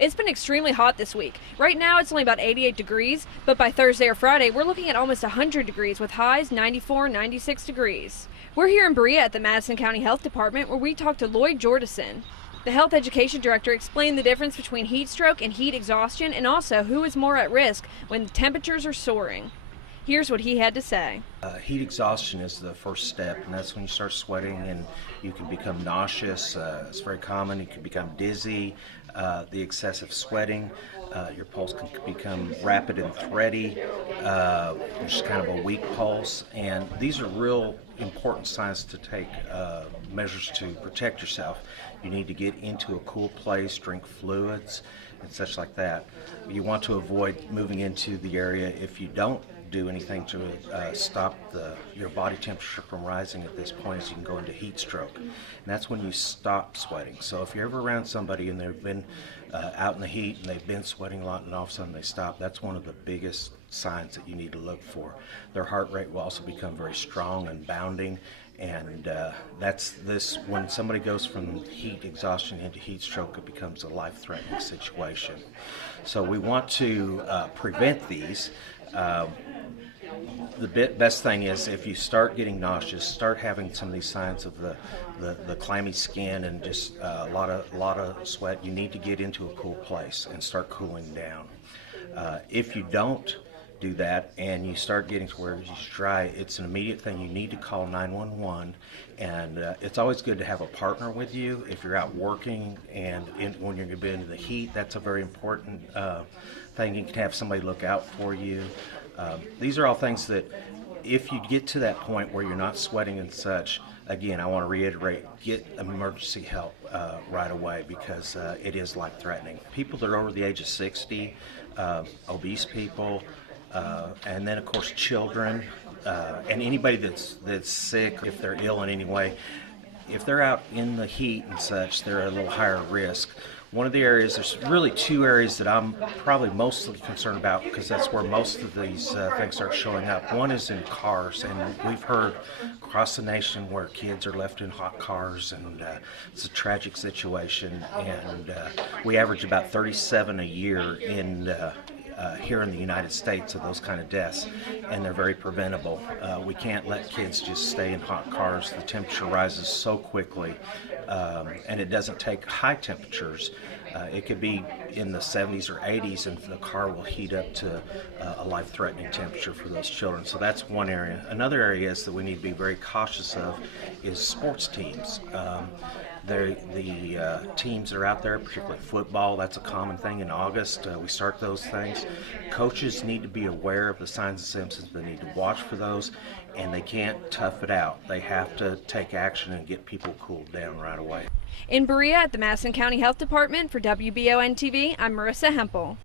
It's been extremely hot this week. Right now it's only about 88 degrees, but by Thursday or Friday we're looking at almost 100 degrees with highs 94, 96 degrees. We're here in Berea at the Madison County Health Department where we talked to Lloyd Jordison. The health education director explained the difference between heat stroke and heat exhaustion and also who is more at risk when temperatures are soaring. Here's what he had to say. Heat exhaustion is the first step, and that's when you start sweating and you can become nauseous. It's very common. You can become dizzy. The excessive sweating, your pulse can become rapid and thready, just kind of a weak pulse. And these are real important signs to take measures to protect yourself. You need to get into a cool place, drink fluids, and such like that. You want to avoid moving into the area if you don't do anything to stop your body temperature from rising at this point, so you can go into heat stroke. And that's when you stop sweating. So if you're ever around somebody and they've been out in the heat and they've been sweating a lot and all of a sudden they stop, that's one of the biggest signs that you need to look for. Their heart rate will also become very strong and bounding, and when somebody goes from heat exhaustion into heat stroke, it becomes a life-threatening situation. So we want to prevent these. The best thing is if you start getting nauseous, start having some of these signs of the clammy skin and just a lot of sweat, you need to get into a cool place and start cooling down. If you don't do that and you start getting to where it's dry, it's an immediate thing. You need to call 911, and it's always good to have a partner with you if you're out working and when you're going to be in the heat. That's a very important thing. You can have somebody look out for you. These are all things that if you get to that point where you're not sweating and such, again, I want to reiterate, get emergency help right away, because it is life-threatening. People that are over the age of 60, obese people, and then of course children, and anybody that's sick, if they're ill in any way, if they're out in the heat and such, they're a little higher risk. One of the areas, there's really two areas that I'm probably mostly concerned about, because that's where most of these things start showing up. One is in cars, and we've heard across the nation where kids are left in hot cars, and it's a tragic situation. And we average about 37 a year here in the United States of those kind of deaths, and they're very preventable. We can't let kids just stay in hot cars. The temperature rises so quickly, and it doesn't take high temperatures. It could be in the 70s or 80s, and the car will heat up to a life-threatening temperature for those children. So that's one area. Another area is that we need to be very cautious of is sports teams. The teams that are out there, particularly football, that's a common thing in August. We start those things. Coaches need to be aware of the signs and symptoms. They need to watch for those, and they can't tough it out. They have to take action and get people cooled down right away. In Berea at the Madison County Health Department for WBON TV, I'm Marissa Hempel.